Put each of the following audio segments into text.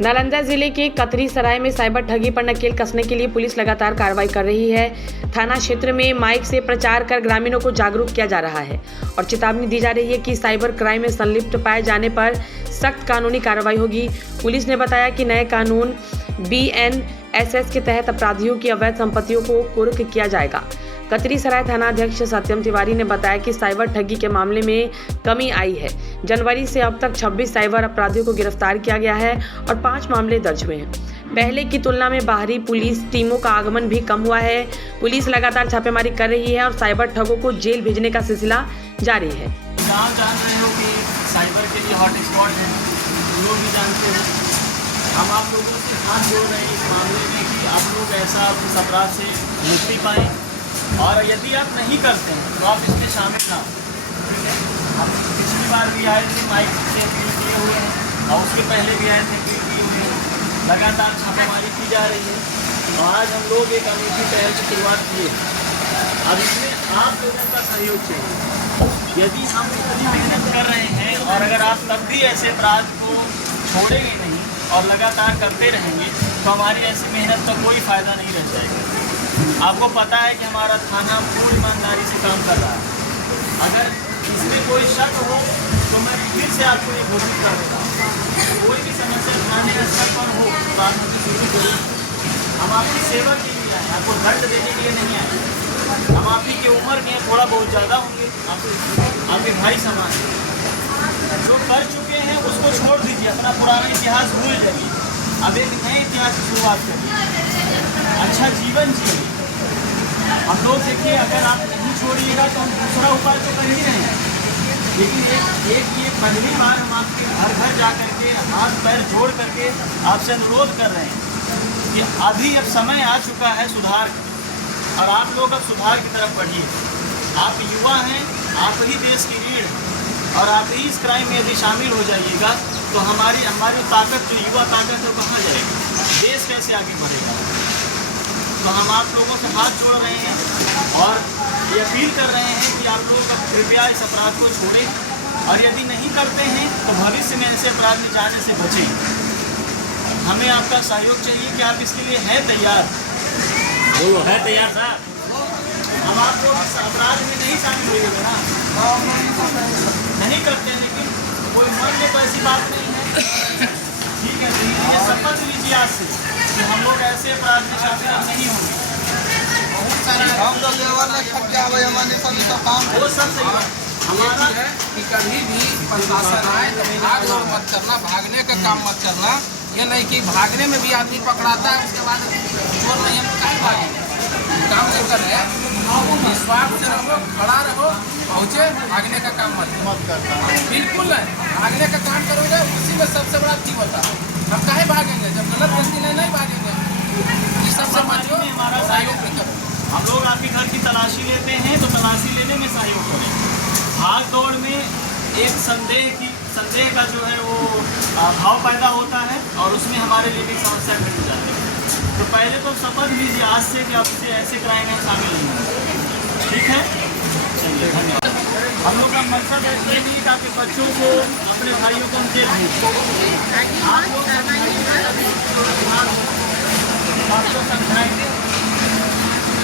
नालंदा जिले के कतरी सराय में साइबर ठगी पर नकेल कसने के लिए पुलिस लगातार कार्रवाई कर रही है। थाना क्षेत्र में माइक से प्रचार कर ग्रामीणों को जागरूक किया जा रहा है और चेतावनी दी जा रही है कि साइबर क्राइम में संलिप्त पाए जाने पर सख्त कानूनी कार्रवाई होगी। पुलिस ने बताया कि नए कानून BNSS के तहत अपराधियों की अवैध संपत्तियों को कुर्क किया जाएगा। कतरी सराय थाना अध्यक्ष सत्यम तिवारी ने बताया कि साइबर ठगी के मामले में कमी आई है। जनवरी से अब तक 26 साइबर अपराधियों को गिरफ्तार किया गया है और 5 मामले दर्ज हुए हैं। पहले की तुलना में बाहरी पुलिस टीमों का आगमन भी कम हुआ है। पुलिस लगातार छापेमारी कर रही है और साइबर ठगों को जेल भेजने का सिलसिला जारी है। आप जान रहे हो कि साइबर के लिए हॉट स्पॉट है, लोग भी जानते हैं। हम आप लोगों से हाथ जोड़ रहे हैं इस मामले में कि आप लोग ऐसा इस अपराध से मुक्ति पाएँ, और यदि आप नहीं करते हैं तो आप इसमें शामिल ना हो। ठीक है, हम पिछली बार भी आए थे, माइक से अपील किए हुए हैं, और उसके पहले भी आए थे, अपील किए हुए हैं। लगातार छापेमारी की जा रही है और आज हम लोग एक अनूठी पहल की शुरुआत किए। अब इसमें आप लोगों का सहयोग चाहिए। यदि हम इतनी मेहनत कर रहे हैं और अगर आप तब भी ऐसे अपराध को छोड़ेंगे नहीं और लगातार करते रहेंगे तो हमारी ऐसी मेहनत का कोई फ़ायदा नहीं रह जाएगा। आपको पता है कि हमारा थाना पूरी ईमानदारी से काम कर रहा है। अगर इसमें कोई शक हो तो मैं फिर से आपको ये घोषित कर देता हूँ, कोई भी समस्या थाने स्तर पर हो तो आप मुझे सूचित करिए। हम आपकी सेवा के लिए आए, आपको दंड देने के लिए नहीं आए। हम आप ही की उम्र के थोड़ा बहुत ज़्यादा होंगे, आपके भाई समान हैं। जो कर चुके हैं उसको छोड़ दीजिए, अपना पुराना इतिहास भूल जाइए। अब एक नए इतिहास की शुरुआत करिए, अच्छा जीवन जिए। हम लोग देखिए, अगर आप नहीं छोड़िएगा तो हम दूसरा उपाय तो कर ही रहे हैं, लेकिन एक ये पहली बार हम आपके घर घर जा करके हाथ पैर जोड़ करके आपसे अनुरोध कर रहे हैं कि अभी अब समय आ चुका है सुधार का, और आप लोग अब सुधार की तरफ बढ़िए। आप युवा हैं, आप ही देश की रीढ़ हैं, और आप ही इस क्राइम में यदि शामिल हो जाइएगा तो हमारी ताकत, जो युवा ताकत है, कहाँ जाएगी? देश कैसे आगे बढ़ेगा? तो हम आप लोगों से हाथ जोड़ रहे हैं और ये अपील कर रहे हैं कि आप लोग कृपया इस अपराध को छोड़ें, और यदि नहीं करते हैं तो भविष्य में ऐसे अपराध में जाने से बचें। हमें आपका सहयोग चाहिए कि आप इसके लिए हैं तैयार? वो है तैयार साहब। हम आप लोग इस अपराध में नहीं शामिल होइएगा ना, नहीं करते, लेकिन कोई मन में तो ऐसी बात नहीं है। ठीक है, तो ये शपथ लीजिए आज से कि हम लोग ऐसे अपराध में शामिल नहीं होंगे। बहुत सारा वो सब सही बात हमारा है कि कभी भी प्रशासन आए तो भाग दौड़ मत करना, भागने का काम मत करना। ये नहीं कि भागने में भी आदमी पकड़ाता है, उसके बाद चोर नहीं, हम कहीं भागेंगे, काम लेकर है। विश्वास से रहो, खड़ा रहो, पहुँचे, भागने का काम मत करना। बिल्कुल नहीं, भागने का काम करोगे उसी में सबसे बड़ा चीज होता है। हम काहे भागेंगे जब गलत व्यक्ति नहीं भागेंगे। ये सबसे बचो, हमारा सहयोग भी करो। हम लोग आपके घर की तलाशी लेते हैं तो तलाशी लेने में सहयोग करें। भाग दौड़ में एक संदेह का जो है वो भाव पैदा होता है और उसमें हमारे लिए भी समस्या घट जाती है। तो पहले तो शपथ लीजिए आज से कि आप ऐसे क्राइम में शामिल नहीं होंगे। ठीक है, चलिए, धन्यवाद। हम लोग का मकसद है ये नहीं कि आपके बच्चों को, अपने भाइयों को हम जेल भेजें। आप लोग आपको समझाएंगे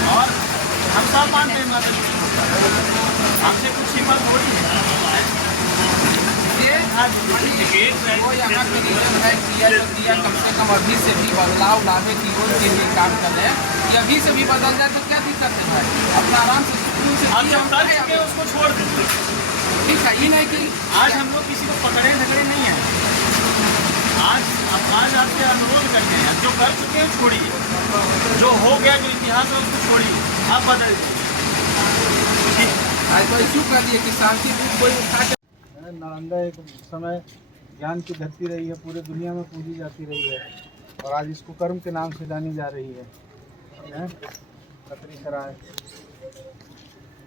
और हम सब मानते हैं मदद आपसे कुछ हिम्मत थोड़ी है। वो यहाँ के रीजन है किया कम से कम अभी से भी बदलाव लाने की ओर के लिए काम कर रहे हैं। ये अभी से भी बदल जाए तो क्या दिक्कत है भाई? अपना आराम से सुकून से उसको छोड़ देते। ठीक है, ये नहीं कि आज हम लोग किसी को पकड़े झगड़े नहीं हैं। आज आपसे अनुरोध करते हैं, जो कर चुके हैं छोड़िए, जो हो गया, जो इतिहास है उसको छोड़िए, आप बदल दीजिए। आज तो इशू कर दिए कि शांति कोई उठा के। नालंदा एक समय ज्ञान की धरती रही है, पूरे दुनिया में पूजी जाती रही है, और आज इसको कर्म के नाम से जानी जा रही है। कतरी सराय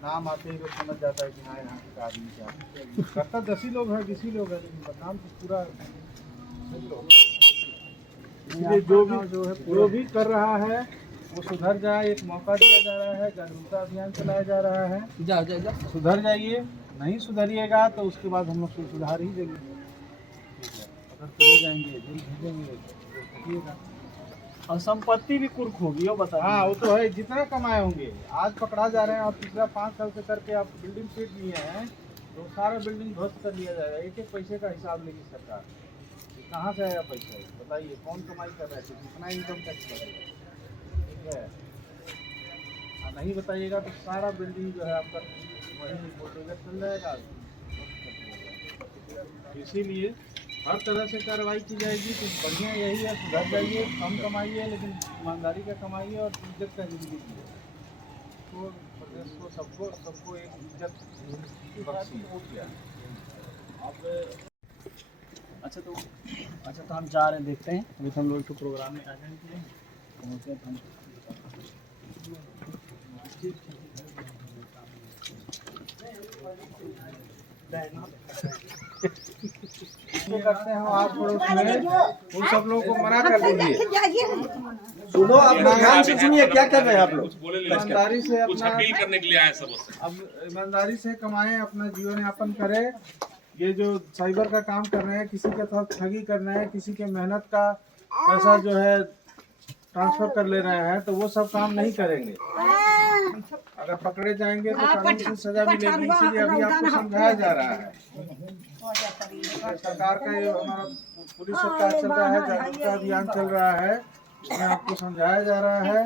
नाम आते ही लोग समझ जाता है कि हाँ यहाँ के आदमी क्या करता। 10 ही लोग हैं, 20 ही लोग हैं, लेकिन बदनाम तो पूरा लोग। इसलिए जो भी कर रहा है वो सुधर जाए, एक मौका दिया जा रहा है, जागरूकता अभियान चलाया जा रहा है। जाओ सुधर जाइए, नहीं सुधरिएगा तो उसके बाद हम लोग सुधार ही देंगे। ठीक है। अगर चले जाएंगे जेल भेजेंगे तो ठगिएगा। और संपत्ति भी कुर्क होगी, वो बता। हाँ वो तो है, जितना कमाए होंगे आज पकड़ा जा रहे हैं और पिछला 5 साल से करके आप बिल्डिंग पीट दिए हैं तो सारा बिल्डिंग ध्वस्त कर लिया जाएगा। एक एक पैसे का हिसाब लेगी सरकार। कहाँ से आया पैसा है बताइए, कौन कमाई कर रहा है, कितना इनकम टैक्स लगेगा, ठीक है। और नहीं बताइएगा तो सारा बिल्डिंग जो है आपका वही बुलडोजर चल जाएगा। इसीलिए हर तरह से कार्रवाई की जाएगी। तो बढ़िया यही है, सुधर जाइए, कम कमाइए लेकिन ईमानदारी का कमाइए और इज्जत का जिंदगी जिए। तो प्रदेश को सबको एक इज्जत बख्शिए। अच्छा तो हम जा रहे हैं, देखते हैं। अभी तो हम लोग तो प्रोग्राम में आ जाएंगे, पहुँचते हैं हम। करते हैं आप पड़ोस में उन सब लोगों को मना कर दीजिए। सुनो, आप ध्यान से सुनिए, क्या कर रहे हैं आप लोग? ईमानदारी से अपना करने के लिए आए सब। अब ईमानदारी से कमाएं, अपना जीवन यापन करें। ये जो साइबर का काम कर रहे हैं, किसी के साथ ठगी कर रहे हैं, किसी के मेहनत का पैसा जो है ट्रांसफर कर ले रहे हैं, तो वो सब काम नहीं करेंगे। अगर पकड़े जाएंगे तो कानून से सजा मिलेगी। इसीलिए अभी आपको समझाया जा रहा है। सरकार का ये हमारा पुलिस सरकार चल रहा है, जागरूकता अभियान चल रहा है, इसमें आपको समझाया जा रहा है।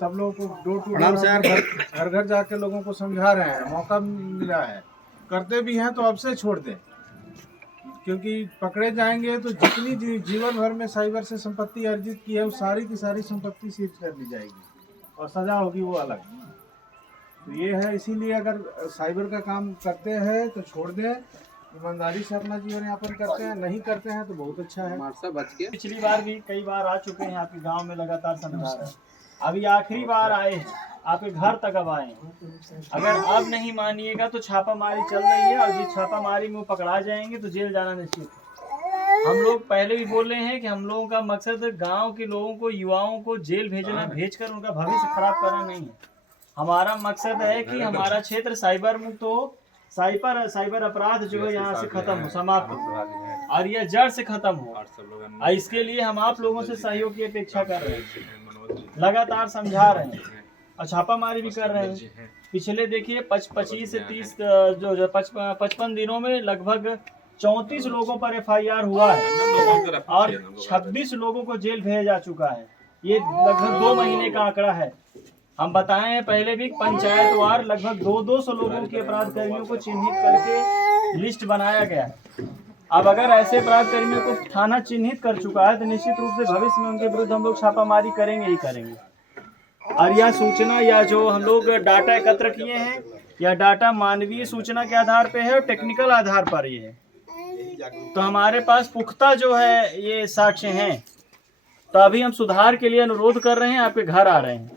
सब लोगों को डोर टू डोर घर घर जाके लोगों को समझा रहे हैं। मौका मिला है, करते भी हैं तो अब से छोड़ दें, क्योंकि पकड़े जाएंगे तो जितनी जीवन भर में साइबर से संपत्ति अर्जित की है वो सारी की सारी संपत्ति सीज कर ली जाएगी और सजा होगी वो अलग। तो ये है, इसीलिए अगर साइबर का काम करते हैं तो छोड़ दें, ईमानदारी से अपना जीवन यापन करते हैं, नहीं करते हैं तो बहुत अच्छा है। पिछली बार भी कई बार आ चुके हैं आपके गांव में, लगातार समझा रहे हैं। अभी आखिरी बार आए, आपके घर तक अब आए। अगर अब नहीं मानिएगा तो छापामारी चल रही है, और जिस छापामारी में वो पकड़ा जाएंगे तो जेल जाना निश्चित है। हम लोग पहले भी बोल रहे हैं कि हम लोगों का मकसद गांव के लोगों को, युवाओं को जेल भेजना, भेजकर उनका भविष्य खराब करना नहीं है। हमारा मकसद है कि हमारा क्षेत्र साइबर मुक्त हो, साइबर अपराध जो है यहाँ से खत्म हो, समाप्त हो, और यह जड़ से खत्म हो। इसके लिए हम आप लोगों से सहयोग की अपेक्षा कर रहे हैं, लगातार समझा रहे हैं और छापामारी भी कर रहे हैं। पिछले देखिए 25 से 30 जो 55 दिनों में लगभग 34 लोगों पर FIR हुआ है और 26 लोगों को जेल भेजा जा चुका है। ये लगभग 2 महीने का आंकड़ा है। हम बताए हैं पहले भी, पंचायतवार लगभग 200 लोगों के अपराध कर्मियों को चिन्हित करके लिस्ट बनाया गया। अब अगर ऐसे अपराध कर्मियों को थाना चिन्हित कर चुका है तो निश्चित रूप से भविष्य में उनके विरुद्ध हम लोग छापामारी करेंगे ही करेंगे। और यह सूचना या जो हम लोग डाटा एकत्र किए हैं, यह डाटा मानवीय सूचना के आधार पर है और टेक्निकल आधार पर ये है। तो हमारे पास पुख्ता जो है ये साक्ष्य हैं। तो अभी हम सुधार के लिए अनुरोध कर रहे हैं, आपके घर आ रहे हैं,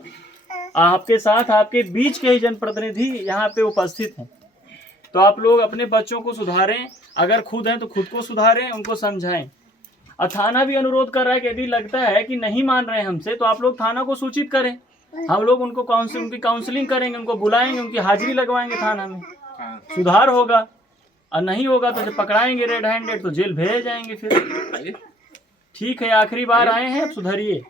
आपके साथ आपके बीच के ही जनप्रतिनिधि यहाँ पे उपस्थित हैं। तो आप लोग अपने बच्चों को सुधारें, अगर खुद हैं तो खुद को सुधारें, उनको समझाएं। और थाना भी अनुरोध कर रहा है कि यदि लगता है कि नहीं मान रहे हमसे तो आप लोग थाना को सूचित करें। हम लोग उनको उनकी काउंसलिंग करेंगे, उनको बुलाएंगे, उनकी हाजिरी लगवाएंगे थाना में, सुधार होगा। और नहीं होगा तो जब पकड़ाएंगे रेड हैंडेड तो जेल भेज जाएंगे फिर। ठीक है, आखिरी बार आए हैं, सुधरिए।